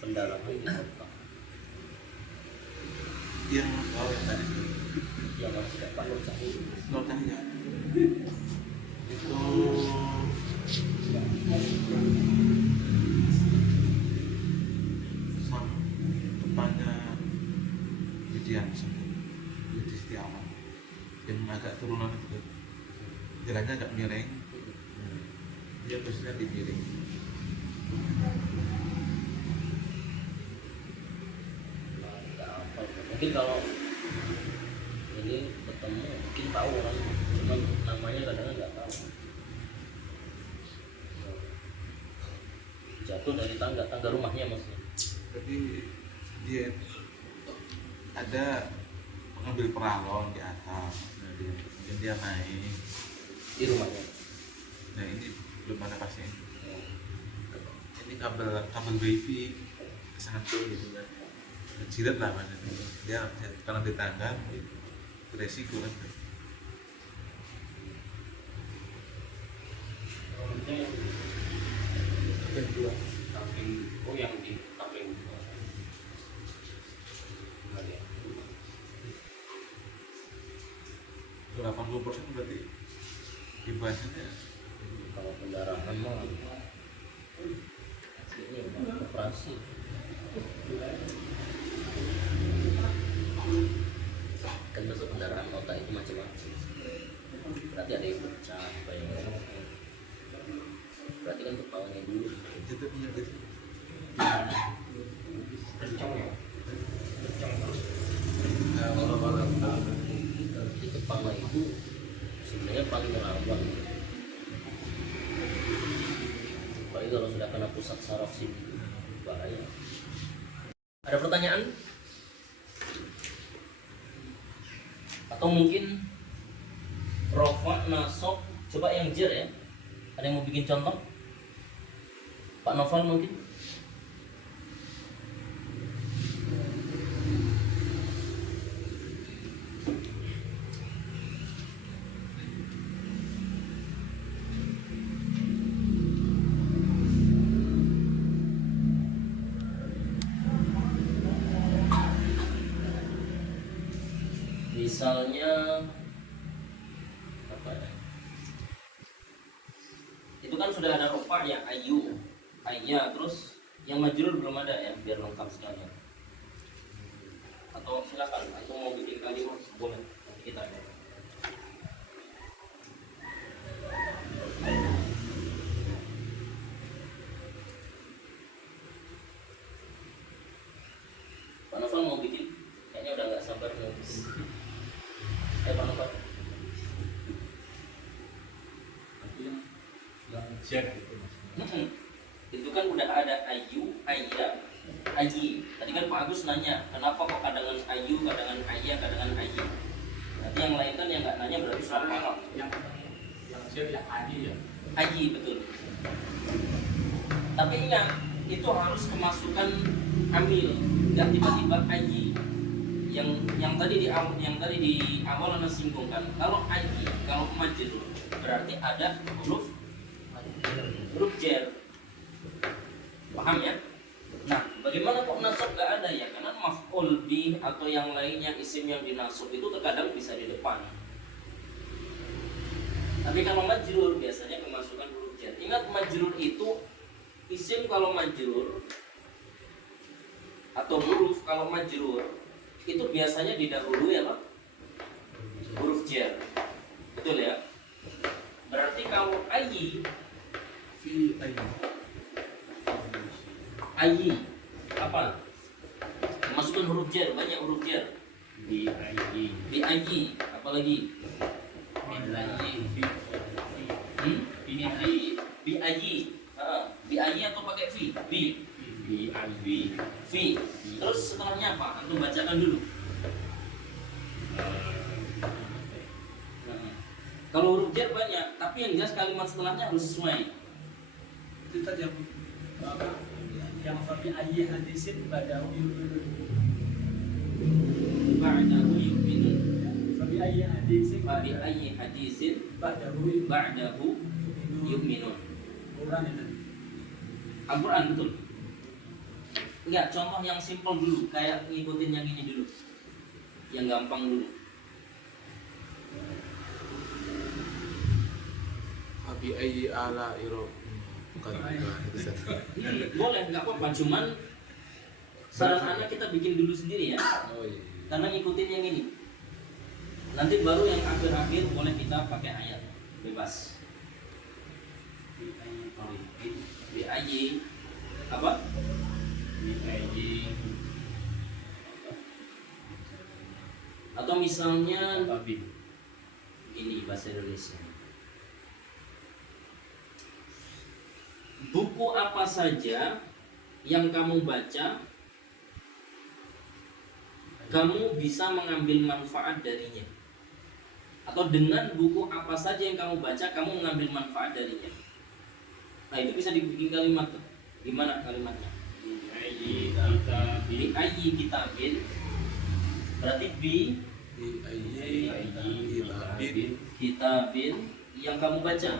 Pendalaman di kota Yang yang tadi yang masih dapat Nur Cahyo. notanya itu Sama depannya Widian sembuh Widi Setiawan yang agak turunan itu jalannya agak miring, dia biasanya di miring. Nggak hafal. Mungkin kalau ini ketemu mungkin tahu orang, cuman namanya kadang nggak tahu. Jatuh dari tangga rumahnya maksudnya. Jadi dia ada mengambil peralon di atas, nah, kemudian dia naik. Di rumahnya. Nah ini belum ada pasien. Ini kabel wifi satu gitu kan, jidat lah mas. Dia karena di tangga beresiko kan. Kedua kapling, oh yang di kapling 80% berarti dibahasnya. kalau pendarahan mah ini udah operasi. Kan bentuk pendarahan otak itu macam-macam. Berarti ada yang pecah, apa yang berarti kan kepalanya dulu. Itu punya gitu. Kencang ya, kencang terus. Nah, kalau di kepala itu sebenarnya paling rawan. Apalagi kalau sudah kena pusat saraf sih bahaya. Ada pertanyaan? Atau mungkin rofa, nasok, coba yang jer ya. Ada yang mau bikin contoh? Pak Noval mungkin? Misalnya apa ya? Itu kan sudah ada rofa ya, ayu, ayya, terus yang majrur belum ada ya, biar lengkap sekalian. Atau silakan, atau mau bikin kalimat boleh, nanti kita ada. Pak Novel mau bikin? Kayaknya udah nggak sabar mau bikin. Pak Novel. yang cek gitu mas. Itu kan udah ada ayu, ayya, ayi. Tadi kan Pak Agus nanya, kenapa kok kadangan ayu, kadangan ayya, kadangan ayi? Nanti yang lain kan yang nggak nanya berarti salah paham. yang cek yang aji ya. Ayi betul. Tapi ingat, itu harus kemasukan amil, nggak tiba-tiba ayi. Yang tadi di awal Anda singgungkan, kalau ayi, kalau majrur berarti ada huruf jer. Paham ya? Nah, bagaimana kok nasab gak ada ya? Karena maf'ul bih atau yang lainnya isim yang dinasab itu terkadang bisa di depan. Tapi kalau majrur biasanya kemasukan huruf jar. Ingat majrur itu isim kalau majrur atau huruf kalau majrur itu biasanya didahului apa? Huruf jar. Betul ya? Berarti kalau ayi Fi ayi. ayi apa? Masukkan huruf jar, banyak huruf jar. Di aji. Bi ayi, apalagi? Ini aji. Bi ayi. Bi ayi atau pakai fi? Bi. Di aji. Fi. Terus setelahnya apa? Antum bacakan dulu. Kalau huruf jar banyak, tapi yang jelas kalimat setelahnya harus sesuai. Itu tadi yang fabi ayyi hadisin badahu yu'minun. Ba'dahu yu'minun. Fabi ayyi hadisin Fabi ayyi hadisin badahu ba'dahu yu'minun. Quran itu. Al-Quran betul. Enggak, contoh yang simpel dulu, kayak ngikutin yang ini dulu. Yang gampang dulu. Bi ayyi ala iro. Bukan itu satu. Boleh, nggak apa-apa. Cuman saran anak kita bikin dulu sendiri ya. Oh iya. Karena ngikutin yang ini. Nanti baru yang akhir-akhir boleh kita pakai ayat bebas. BAY apa? BAY Atau misalnya Babil. ini bahasa Indonesia. Buku apa saja yang kamu baca, kamu bisa mengambil manfaat darinya. Atau dengan buku apa saja yang kamu baca, kamu mengambil manfaat darinya. Nah itu bisa dibikin kalimat tuh. Gimana kalimatnya? BAY kita Bi ayyi kitabin. Berarti bi Bi ayyi kitabin kitabin yang kamu baca.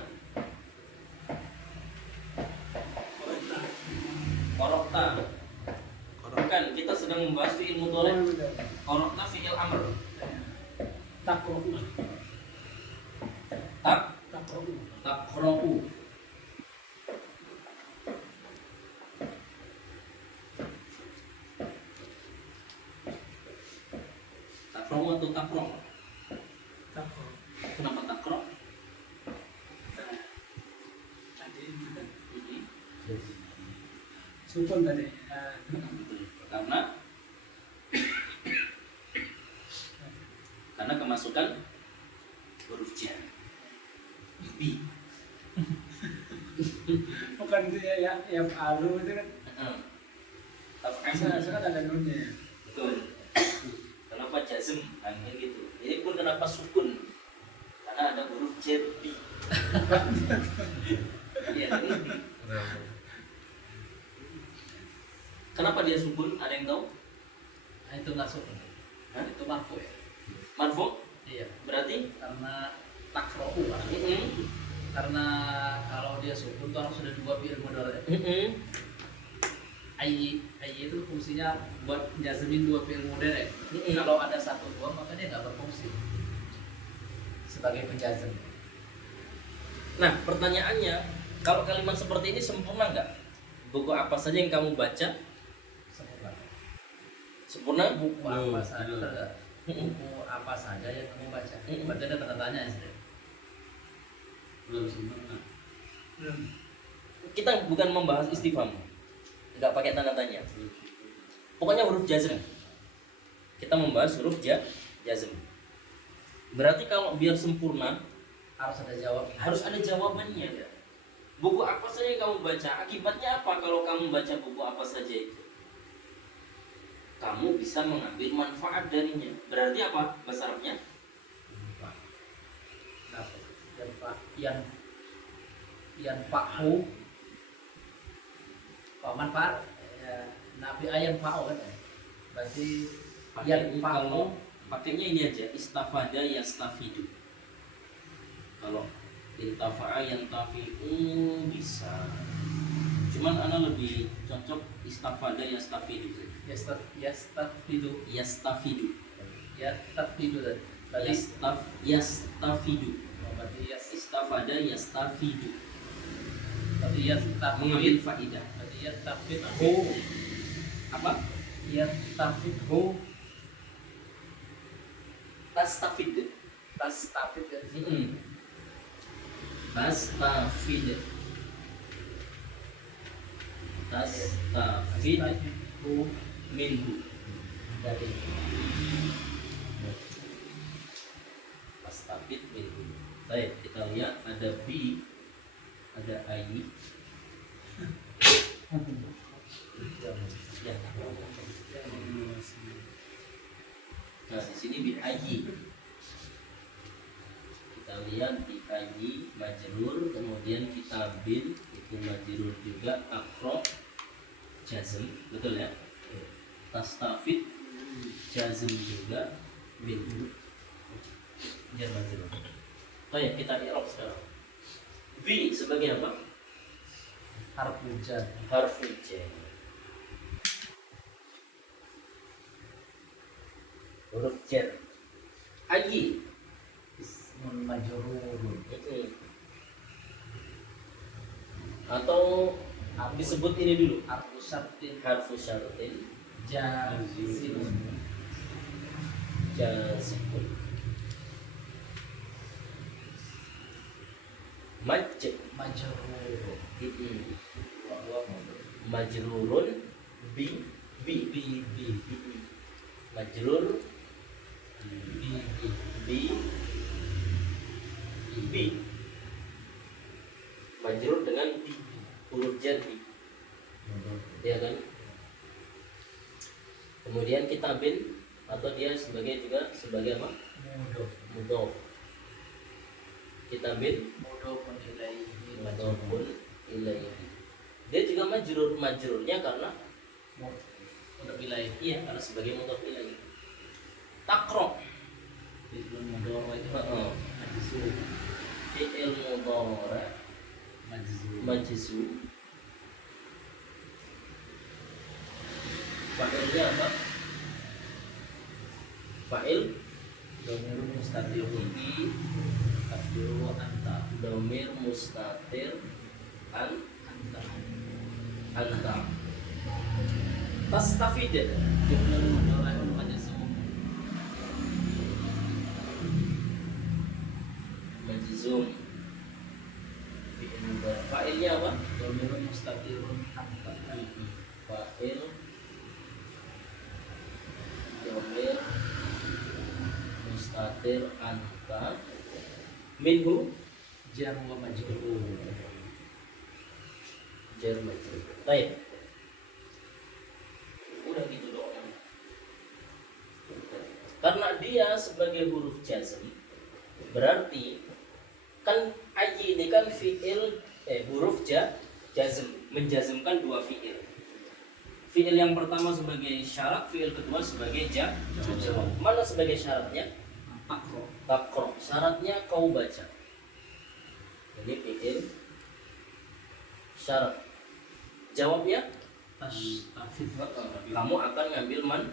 Korokta. Bukan, kita sedang membahas fi'il mudhari'. Korokta fi'il amr. Takrohu. Tak Takrohu. takra'u. Takra'u atau takro'? Takrohu. Kenapa takro'? Tadi itu kan. Ini Sukun tadi. karena kemasukan huruf jar. Bi. Bukan itu ya alu itu kan. Taf'amu. Saya ada nunnya. Betul. Kenapa jazm? Kan gitu. Ini pun kenapa sukun? Karena ada huruf jar bi. Iya, ini bi. Kenapa dia sukun? Ada yang tahu? Nah, itu nggak sukun. Hah? Itu marfu ya. Marfu? Iya. Berarti? Karena takrohu kan. Karena kalau dia sukun tuh harus sudah dua fi'il mudhari'. Ayyi itu fungsinya buat jazmin dua fi'il mudhari'. Kalau ada satu dua maka dia nggak berfungsi sebagai penjazm. Nah, pertanyaannya, kalau kalimat seperti ini sempurna nggak? Buku apa saja yang kamu baca? Sempurna. Sempurna? Buku apa saja? Buku apa saja yang kamu baca? Berarti ada tanda tanya ya. Sri? Belum sempurna. Kita bukan membahas istifham, nggak pakai tanda tanya. Pokoknya huruf jazm. Kita membahas huruf jazm. Berarti kalau biar sempurna Harus ada jawab. harus ada jawabannya. Buku apa saja yang kamu baca? Akibatnya apa kalau kamu baca buku apa saja itu? Kamu bisa mengambil manfaat darinya. Berarti apa bahasa Arabnya? Yang pahu manfaat nabi ayat pahu kan ya? Berarti yang Pakainya pahu kalau pakainya ini aja, istafada yastafidu. Kalau intafa'a yantafi'u bisa. Cuman ana lebih cocok istafada yastafidu. yastafidu Yastafidu. tadi. Berarti Yastafidu. berarti Istafada yastafidu. berarti Mengambil faidah. berarti yastafidu Apa? yastafidu Tastafid. tastafid kan? Tastafid. Tastafid minhu. Dari Tastafid minhu. Baik, kita lihat ada bi, ada ayi. Ya. Nah, di sini bi ayi. Kita lihat bi ayi majrur, kemudian kita bin itu majrur juga, akro jazm, betul ya? Tastafid jazm juga, bin jar majrur. Oh ya, kita i'rab sekarang. Bi sebagai apa? harfu jar. Harful jar. Huruf jar. Ayi. Ismun majrurun. atau disebut ini dulu harus syartin harfus syartin jazim jazim majrur majrur majrurun bi majrur bi majrur dengan bi huruf jar bi ya kan. Kemudian kita bin atau dia sebagai juga sebagai apa mudhof kita bin mudhofun ilaihi mudhofun ilaihi dia juga majrurnya karena mudhof ilaihi iya karena sebagai mudhof ilaihi. Takro fi'il mudhari itu majzum fi'il mudhari majzum fa'ilnya apa? Fa'il dhamirun mustatirun bihi takdiru anta dhamir mustatir anta anta tastafid fi'il mudhari majzum majzum fi'il mudhari fa'ilnya apa? dhamirun mustatirun anta Fa'il dhamir mustatir anta minhu jar wa majrur jar majrur. Baik. Udah gitu doang. Karena dia sebagai huruf jazm berarti kan aji ini kan fi'il huruf jazm menjazmkan dua fi'il. Fi'il yang pertama sebagai syarat, fi'il kedua sebagai jawab. Mana sebagai syaratnya? takro Takro. Syaratnya kau baca. Jadi fi'il syarat. Jawabnya tafid kamu akan ngambil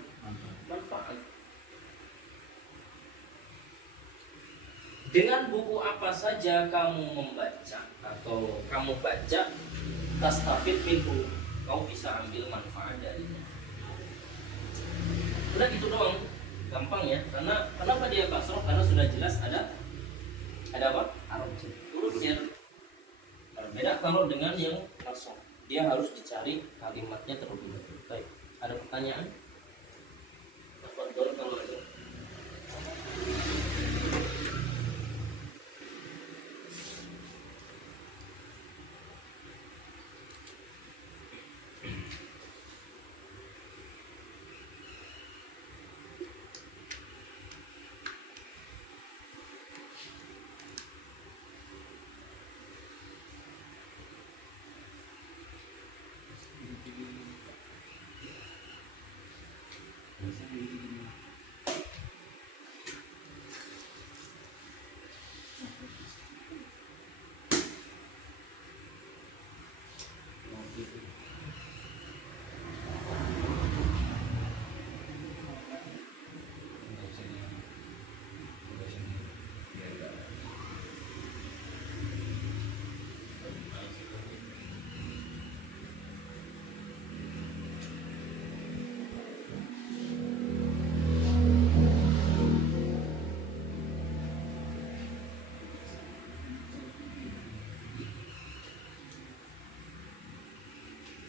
manfaat. Dengan buku apa saja kamu membaca atau kamu baca tastafid minhu, kau bisa ambil manfaat darinya. Udah gitu doang, gampang ya. Karena kenapa dia kasroh? Karena sudah jelas ada apa? Huruf jar. Berbeda kalau dengan yang kasroh, dia harus dicari kalimatnya terlebih dahulu. Baik, ada pertanyaan? Tafadhol kalau ada.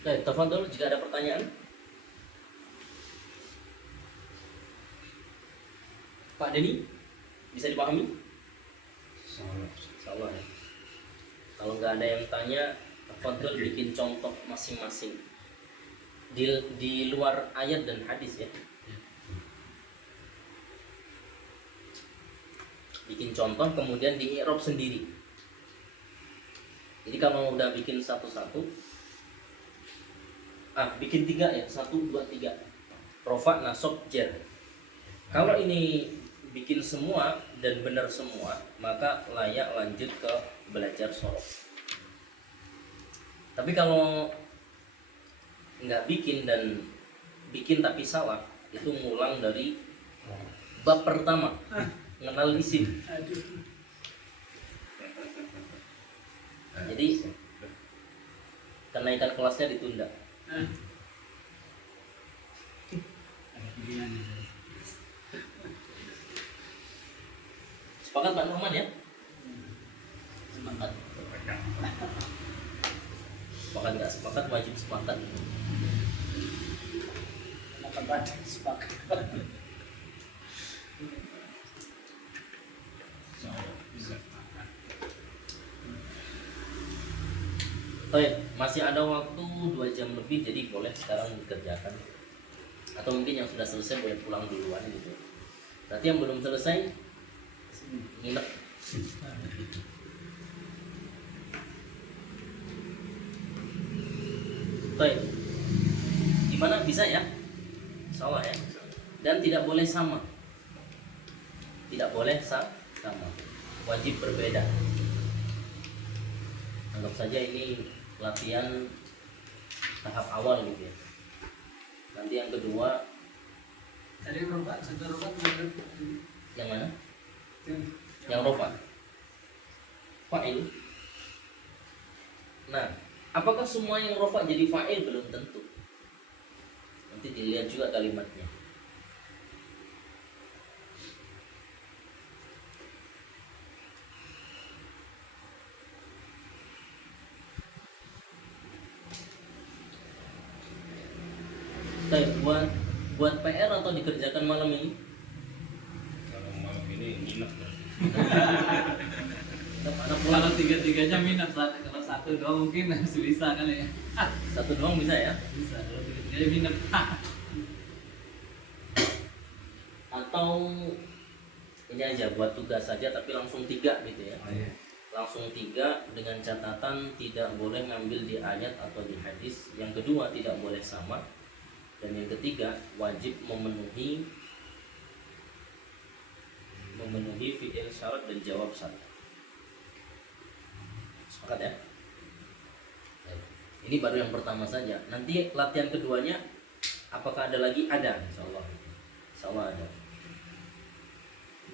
Baik, tafadhol jika ada pertanyaan. Pak Denny, bisa dipahami? Insyaallah ya. Kalau nggak ada yang tanya, tafadhol bikin contoh masing-masing di luar ayat dan hadis ya. Bikin contoh kemudian di i'rab sendiri. Jadi kalau udah bikin satu-satu, bikin 3 ya, 1, 2, 3. Rofa, nasab, jar. Kalau ini bikin semua dan benar semua, maka layak lanjut ke belajar sorof. Tapi kalau nggak bikin dan bikin tapi salah, itu ngulang dari bab pertama, mengenal isim. Jadi kenaikan kelasnya ditunda. Nah. Ada pilihan ya. Sepakat Pak Nurman ya? Sepakat. Sepakat nggak sepakat wajib sepakat. Kenapa pada sepakat? Baik, masih ada waktu 2 jam lebih, jadi boleh sekarang dikerjakan. Atau mungkin yang sudah selesai boleh pulang duluan gitu. Berarti yang belum selesai nginep. Baik, gimana bisa ya? Salah ya. Dan tidak boleh sama. Tidak boleh sama. Wajib berbeda. Anggap saja ini latihan tahap awal gitu ya. Nanti yang kedua, Tadi robat, satu robat kemarin. yang mana? Yang Yang rofa. Fa'il. Nah, apakah semua yang rofa jadi fa'il? Belum tentu. Nanti dilihat juga kalimatnya. Baik, buat PR atau dikerjakan malam ini? Kalau malam ini nginep ya. Ada Kalau pulang tiga-tiganya minat, kalau satu doang mungkin masih bisa kali ya. satu doang bisa ya? Bisa, kalau tiga-tiganya minat. Atau ini aja buat tugas saja tapi langsung 3 gitu ya. Langsung 3 dengan catatan tidak boleh ngambil di ayat atau di hadis. Yang kedua tidak boleh sama. Dan yang ketiga wajib memenuhi fi'il syarat dan jawab syarat. Sepakat ya? Baik. Ini baru yang pertama saja. Nanti latihan keduanya apakah ada lagi? Ada, insyaallah. Insyaallah ada.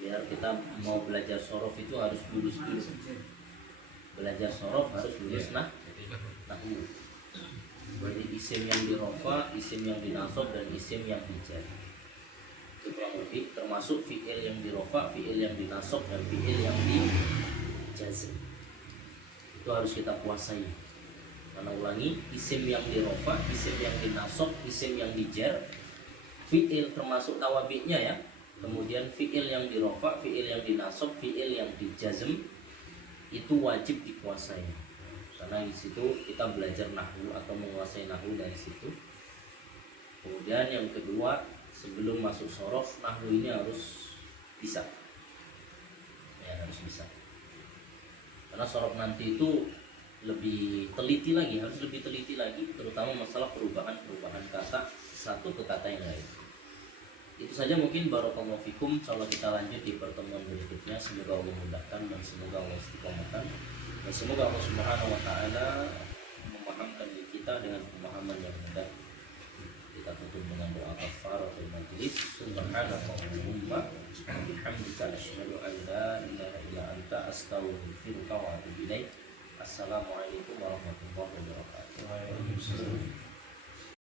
Biar kita mau belajar sorof itu harus lulus dulu. Belajar sorof harus lulus nahwu. Jadi isim yang dirofa, isim yang dinasab, dan isim yang dijar. Itu kurang lebih termasuk fi'il yang dirofa, fi'il yang dinasab, dan fi'il yang dijazm. Itu harus kita kuasai. Karena ulangi, isim yang dirofa, isim yang dinasab, isim yang dijar, fi'il termasuk tawabi'nya ya. Kemudian fi'il yang dirofa, fi'il yang dinasab, fi'il yang dijazm, itu wajib dikuasai. Karena di situ kita belajar nahwu atau menguasai nahwu dari situ. Kemudian yang kedua, sebelum masuk sorof, nahwu ini harus bisa. Ya, harus bisa. Karena sorof nanti itu lebih teliti lagi, harus lebih teliti lagi, terutama masalah perubahan kata satu ke kata yang lain. Itu saja mungkin, barakallahu fikum. Insyaallah kita lanjut di pertemuan berikutnya. Semoga Allah memudahkan dan semoga Allah istiqomahkan. Dan semoga Allah Subhanahu wa taala memahamkan diri kita dengan pemahaman yang mudah. Kita tutup dengan doa kafaratul majlis. Subhanallahumma wa bihamdika asyhadu an la ilaha illa anta astaghfiruka wa atubu ilaik. Assalamualaikum warahmatullahi wabarakatuh.